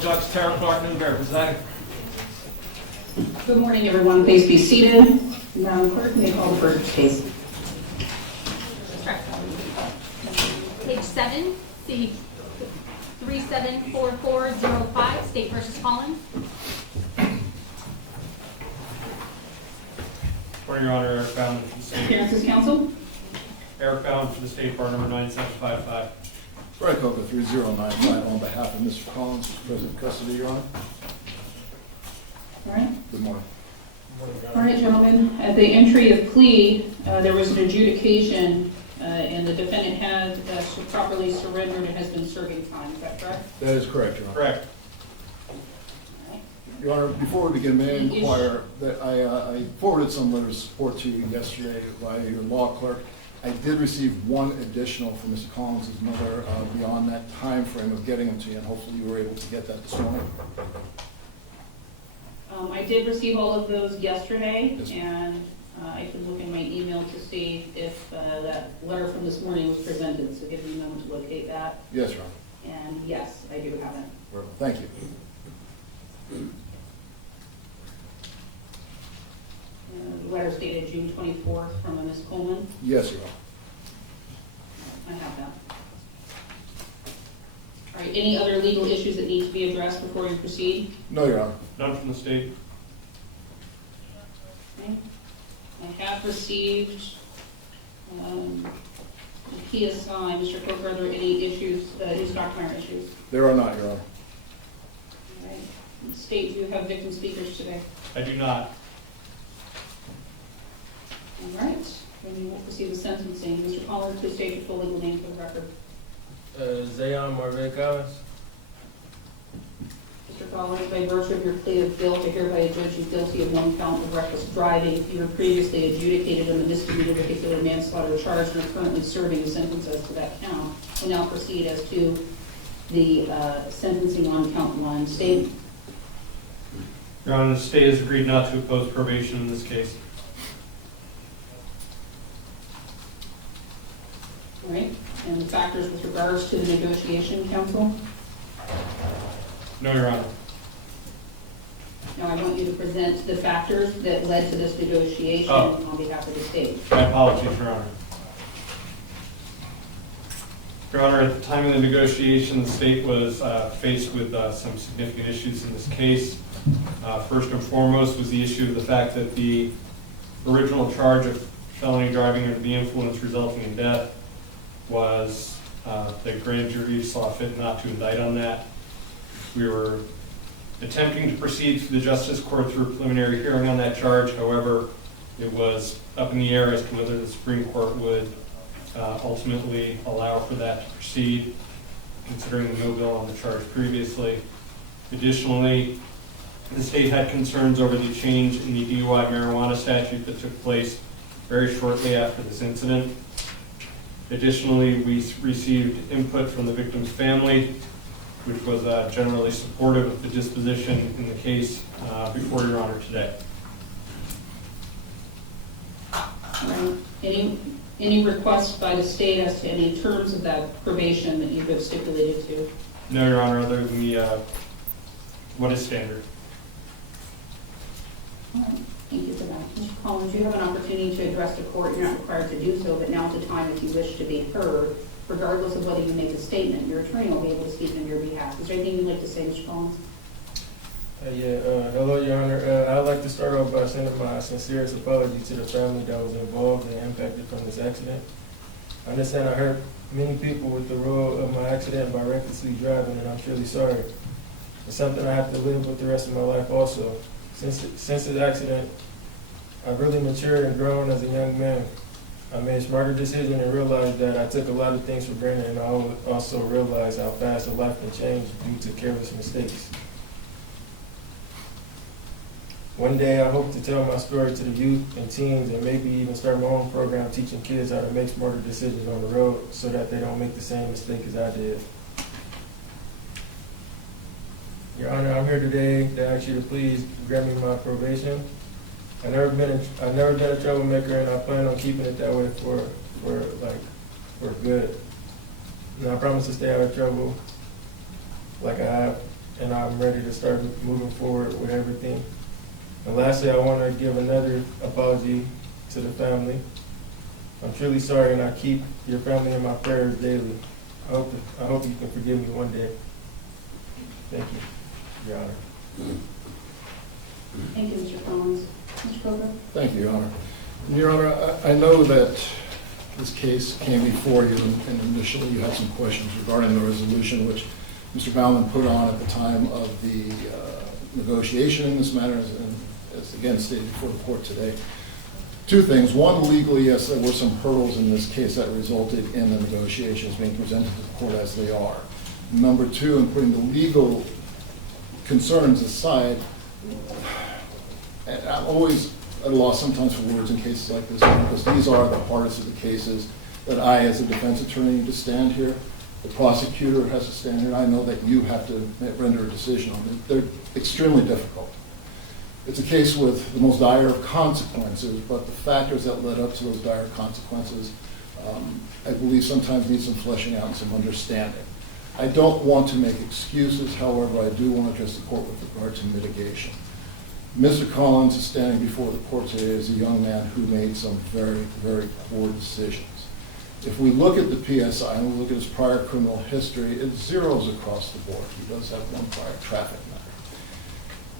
Judge Tara Clark Newberry presiding. Good morning, everyone. Please be seated. Madam Clerk, may you call the first case? Page 7, C 374405, State versus Collins. Morning, Your Honor. Eric Bowman for the state. Appearances, counsel. Eric Bowman for the state, bar number 9755. Right, Coca 3095 on behalf of Mr. Collins, who's present in custody, Your Honor. All right. Good morning. All right, gentlemen. At the entry of plea, there was an adjudication, and the defendant had properly surrendered and has been serving time. Is that correct? That is correct, Your Honor. Correct. All right. Your Honor, before we begin, may I inquire that I forwarded some letters of support to you yesterday by your law clerk. I did receive one additional from Mr. Collins' mother beyond that time frame of getting them to you, and hopefully you were able to get that this morning. I did receive all of those yesterday, Yes. and I could look in my email to see if that letter from this morning was presented, so give me a moment to locate that. Yes, Your Honor. And yes, I do have it. Well, thank you. Letter dated June 24th from a Ms. Coleman. Yes, Your Honor. I have that. All right, any other legal issues that need to be addressed before we proceed? No, Your Honor. None from the state. Okay. I have received PSI. Mr. Cook, are there any issues, any Stockmeyer issues? There are not, Your Honor. All right. State, do you have victim speakers today? I do not. All right, then we will proceed with sentencing. Mr. Collins, please state your full legal name for the record. Zaon Collins. Mr. Collins, by virtue of your plea of guilt, I hereby adjudge you guilty of one count of reckless driving. You were previously adjudicated on the misdemeanor vehicular manslaughter charge and are currently serving a sentence as to that count. We'll now proceed as to the sentencing on count 1. State. Your Honor, the state has agreed not to oppose probation in this case. All right, and the factors with regards to the negotiation, counsel? No, Your Honor. Now, I want you to present the factors that led to this negotiation on behalf of the state. My apologies, Your Honor. Your Honor, at the time of the negotiation, the state was faced with some significant issues in this case. First and foremost was the issue of the fact that the original charge of felony driving under the influence resulting in death was the grand jury saw fit not to indict on that. We were attempting to proceed to the Justice Court through a preliminary hearing on that charge. However, it was up in the air as to whether the Supreme Court would ultimately allow for that to proceed, considering the no bill on the charge previously. Additionally, the state had concerns over the change in the DUI marijuana statute that took place very shortly after this incident. Additionally, we received input from the victim's family, which was generally supportive of the disposition in the case before Your Honor today. Right. Any requests by the state as to any terms of that probation that you have stipulated to? No, Your Honor, other than the what is standard. All right. Thank you for that. Mr. Collins, you have an opportunity to address the court. You're not required to do so, but now's the time if you wish to be heard. Regardless of whether you make a statement, your attorney will be able to speak on your behalf. Is there anything you'd like to say, Mr. Collins? Hello, Your Honor. I'd like to start off by sending my sincerest apology to the family that was involved and impacted from this accident. I understand I hurt many people with the road of my accident by recklessly driving, and I'm truly sorry. It's something I have to live with the rest of my life also. Since this accident, I've really matured and grown as a young man. I made smarter decisions and realized that I took a lot of things for granted, and I also realized how fast a life can change due to careless mistakes. One day I hope to tell my story to the youth and teens and maybe even start my own program teaching kids how to make smarter decisions on the road so that they don't make the same mistake as I did. Your Honor, I'm here today to ask you to please grant me my probation. I've never been a troublemaker, and I plan on keeping it that way for good. And I promise to stay out of trouble like I have, and and I'm ready to start moving forward with everything. And lastly, I want to give another apology to the family. I'm truly sorry, and I keep your family in my prayers daily. I hope you can forgive me one day. Thank you, Your Honor. Thank you, Mr. Collins. Mr. Coker? Thank you, Your Honor. Your Honor, I know that this case came before you, and initially you had some questions regarding the resolution which Mr. Baumann put on at the time of the negotiation in this matter, and as again stated before the court today. Two things. One, legally, yes, there were some hurdles in this case that resulted in the negotiations being presented to the court as they are. Number two, in putting the legal concerns aside, and I'm always at a loss sometimes for words in cases like this, because these are the hardest of the cases that I, as a defense attorney, need to stand here. The prosecutor has to stand here, and I know that you have to render a decision on them. They're extremely difficult. It's a case with the most dire of consequences, but the factors that led up to those dire consequences, I believe sometimes need some fleshing out and some understanding. I don't want to make excuses, however, I do want to address the court with regard to mitigation. Mr. Collins is standing before the court today as a young man who made some very, very poor decisions. If we look at the PSI and we look at his prior criminal history, it zeroes across the board. He does have one prior traffic matter.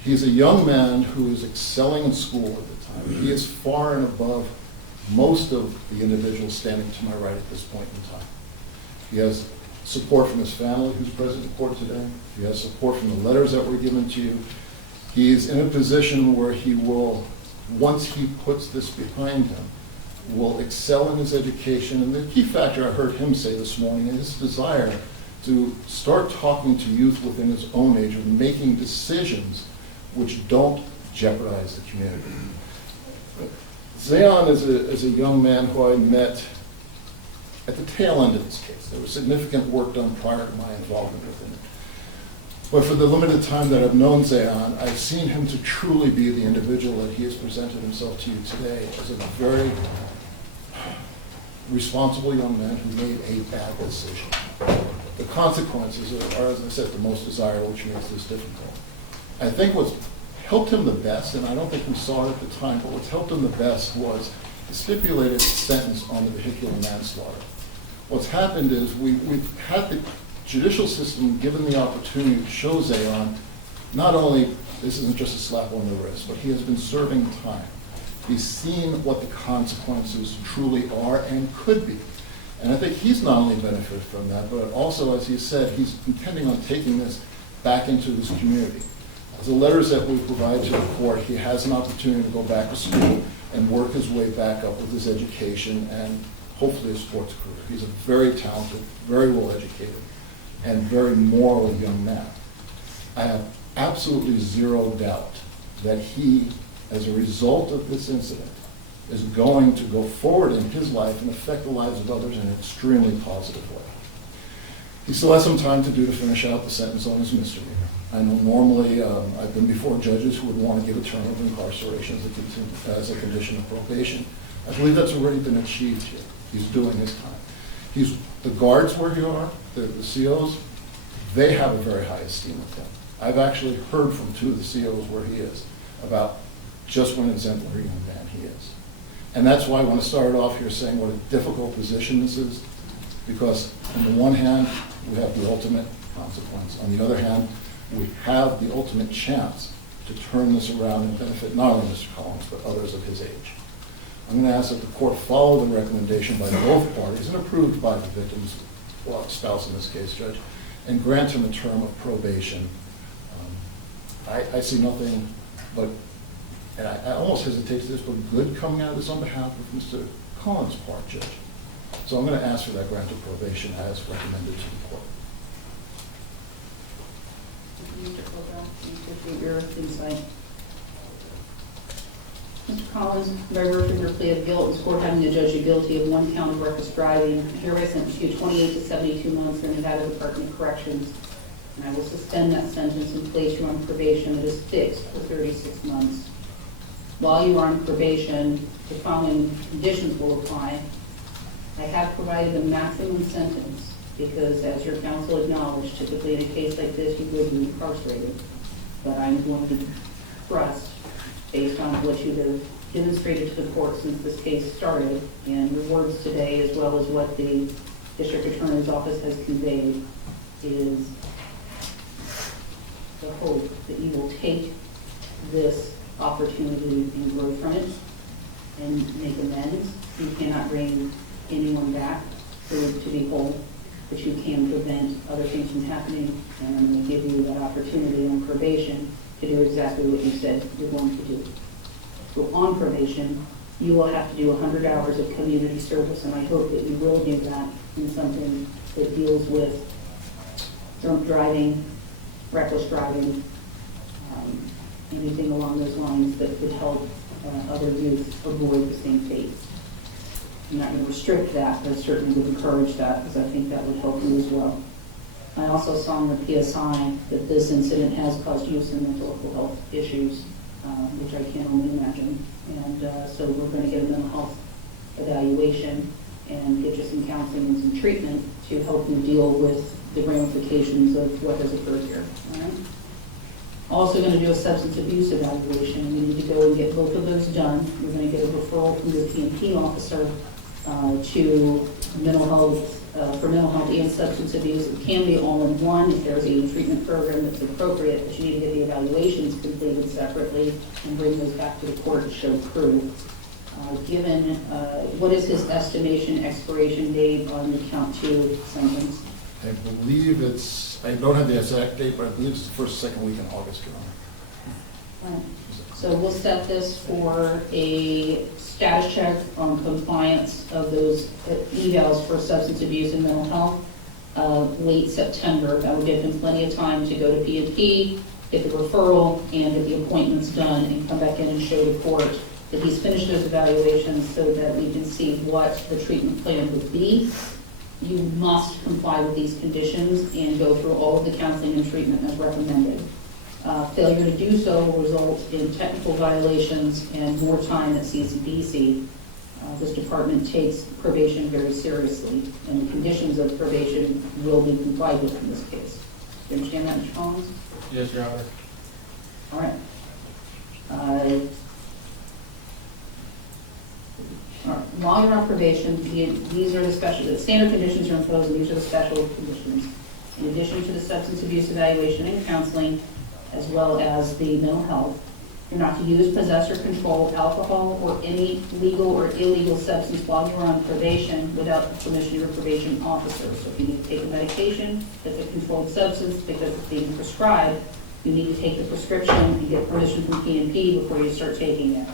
He's a young man who is excelling in school at the time. He is far and above most of the individuals standing to my right at this point in time. He has support from his family, who's present in court today. He has support from the letters that were given to you. He's in a position where he will, once he puts this behind him, will excel in his education. And the key factor I heard him say this morning is his desire to start talking to youth within his own age and making decisions which don't jeopardize the community. Zaon is a young man who I met at the tail end of this case. There was significant work done prior to my involvement with him. But for the limited time that I've known Zaon, I've seen him to truly be the individual that he has presented himself to you today as a very responsible young man who made a bad decision. The consequences are, as I said, the most desirable, which makes this difficult. I think what's helped him the best, and I don't think we saw it at the time, but what's helped him the best was the stipulated sentence on the vehicular manslaughter. What's happened is we've had the judicial system given the opportunity to show Zaon not only this isn't just a slap on the wrist, but he has been serving time. He's seen what the consequences truly are and could be. And I think he's not only benefited from that, but also, as he said, he's intending on taking this back into his community. The letters that we provide to the court, he has an opportunity to go back to school and work his way back up with his education and hopefully a sports career. He's a very talented, very well educated, and very moral young man. I have absolutely zero doubt that he, as a result of this incident, is going to go forward in his life and affect the lives of others in an extremely positive way. He still has some time to do to finish out the sentence on his misdemeanor. I know normally I've been before judges who would want to give a term of incarceration as a condition of probation. I believe that's already been achieved here. He's doing his time. The guards where he are, the COs, they have a very high esteem of him. I've actually heard from two of the COs where he is about just what an exemplary young man he is. And that's why I want to start off here saying what a difficult position this is, because on the one hand, we have the ultimate consequence. On the other hand, we have the ultimate chance to turn this around and benefit not only Mr. Collins, but others of his age. I'm going to ask that the court follow the recommendation by both parties and approved by the victim's spouse in this case, Judge, and grant him a term of probation. I see nothing but, and I almost hesitate to this, but good coming out of this on behalf of Mr. Collins' part, Judge. So I'm going to ask for that grant of probation as recommended to the court. Mr. Coker, appreciate your insight. Mr. Collins, by virtue of your plea of guilt, this court having to judge you guilty of one count of reckless driving, hereby sentence you 28 to 72 months in the Nevada Department of Corrections. And I will suspend that sentence and place you on probation that is fixed for 36 months. While you are on probation, the following conditions will apply. I have provided a maximum sentence because as your counsel acknowledged, typically in a case like this, you would be incarcerated. But I'm going to trust, based on what you have demonstrated to the court since this case started, and your words today, as well as what the district attorney's office has conveyed, is the hope that you will take this opportunity and grow from it and make amends. You cannot bring anyone back to be whole, but you can prevent other things from happening, and I'm going to give you that opportunity on probation to do exactly what you said you're going to do. So on probation, you will have to do 100 hours of community service, and I hope that you will do that in something that deals with drunk driving, reckless driving, anything along those lines that would help other youth avoid the same fate. I'm not going to restrict that, but I certainly would encourage that, because I think that would help you as well. I also saw in the PSI that this incident has caused you some mental health issues, which I can only imagine. And so we're going to get a mental health evaluation and get you some counseling and some treatment to help you deal with the ramifications of what has occurred here. All right? Also going to do a substance abuse evaluation. We need to go and get both of those done. We're going to get a referral from the P&P officer to mental health, for mental health and substance abuse. It can be all in one if there's a treatment program that's appropriate, but you need to get the evaluations completed separately and bring those back to the court to show proof. Given, what is his estimation expiration date on the count 2 sentence? I believe it's, I don't have the exact date, but I believe it's the first, second week in August, Your Honor. Right. So we'll set this for a status check on compliance of those evals for substance abuse and mental health late September. That would give him plenty of time to go to P&P, get the referral, and get the appointments done, and come back in and show the court that he's finished those evaluations so that we can see what the treatment plan would be. You must comply with these conditions and go through all of the counseling and treatment as recommended. Failure to do so will result in technical violations and more time at CCBC. This department takes probation very seriously, and the conditions of probation will be complied with in this case. Do you understand that, Mr. Collins? Yes, Your Honor. All right. All right. While you're on probation, these are the standard conditions are imposed, and these are the special conditions. In addition to the substance abuse evaluation and counseling, as well as the mental health, you're not to use, possess, or control alcohol or any legal or illegal substance while you're on probation without the permission of your probation officer. So if you need to take a medication that's a controlled substance because it's being prescribed, you need to take the prescription and get permission from P&P before you start taking it.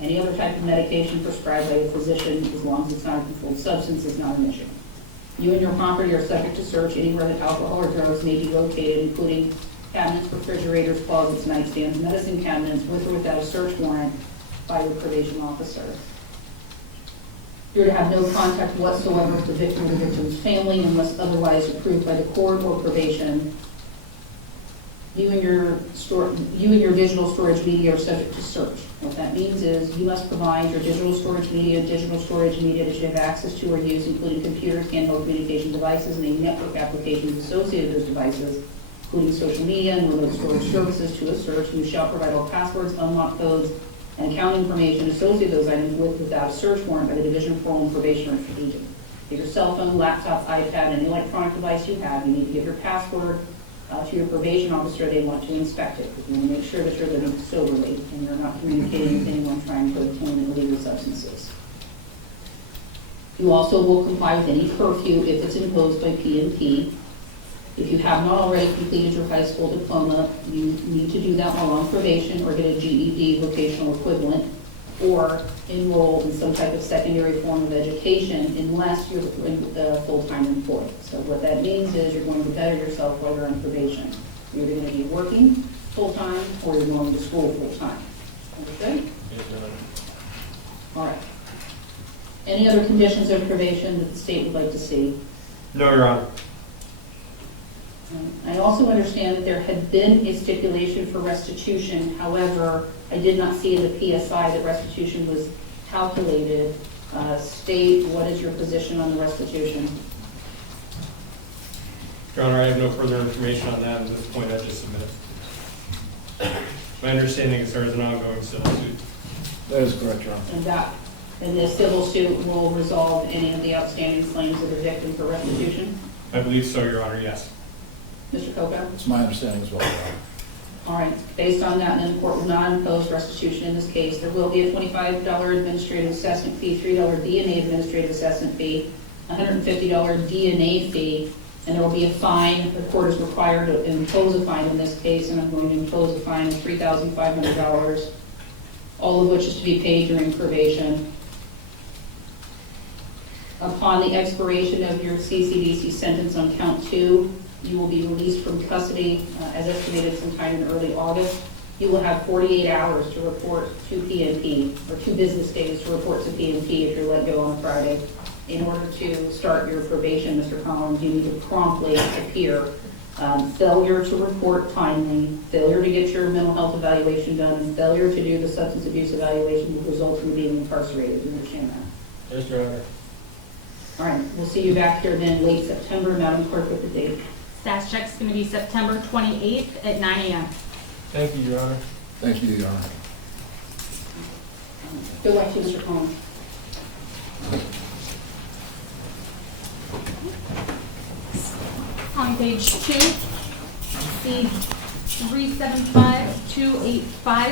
Any other type of medication prescribed by a physician, as long as it's not a controlled substance, is not an issue. You and your property are subject to search anywhere that alcohol or drugs may be located, including cabinets, refrigerators, closets, nightstands, medicine cabinets, with or without a search warrant by your probation officer. You're to have no contact whatsoever with the victim or the victim's family unless otherwise approved by the court or probation. You and your digital storage media are subject to search. What that means is you must provide your digital storage media that you have access to or use, including computers, handheld communication devices, and any network applications associated with those devices, including social media and remote storage services, to a search. You shall provide all passwords, unlock codes, and account information associated with those items without a search warrant by the Division of Parole and Probation agent. If your cell phone, laptop, iPad, and any electronic device you have, you need to give your password to your probation officer. They want to inspect it. You want to make sure that you're living soberly and you're not communicating with anyone trying to obtain illegal substances. You also will comply with any curfew if it's imposed by P&P. If you have not already completed your high school diploma, you need to do that while on probation or get a GED vocational equivalent, or enroll in some type of secondary form of education unless you're full-time employed. So what that means is you're going to better yourself while you're on probation. You're either going to be working full-time or you're going to school full-time. Understood? Yes, Your Honor. All right. Any other conditions of probation that the state would like to see? No, Your Honor. I also understand that there had been a stipulation for restitution. However, I did not see in the PSI that restitution was calculated. State, what is your position on the restitution? Your Honor, I have no further information on that at this point. I just submitted. My understanding is there is an ongoing civil suit. That is correct, Your Honor. And this civil suit will resolve any of the outstanding claims of the victim for restitution? I believe so, Your Honor, yes. Mr. Coca? It's my understanding as well, Your Honor. All right, based on that, then the court will not impose restitution in this case. There will be a $25 administrative assessment fee, $3 DNA administrative assessment fee, $150 DNA fee, and there will be a fine. The court is required to impose a fine in this case, and I'm going to impose a fine of $3,500, all of which is to be paid during probation. Upon the expiration of your CCDC sentence on count 2, you will be released from custody as estimated sometime in early August. You will have 48 hours to report to PNP, or 2 business days to report to PNP if you're let go on a Friday. In order to start your probation, Mr. Collins, you need to promptly appear. Failure to report timely, failure to get your mental health evaluation done, and failure to do the substance abuse evaluation will result in you being incarcerated. Do you understand that? Yes, Your Honor. All right, we'll see you back here then late September. Madam Clerk, with the date. Status check's going to be September 28th at 9 a.m. Thank you, Your Honor. Thank you, Your Honor. Go back to Mr. Collins. On page 2, C 375285.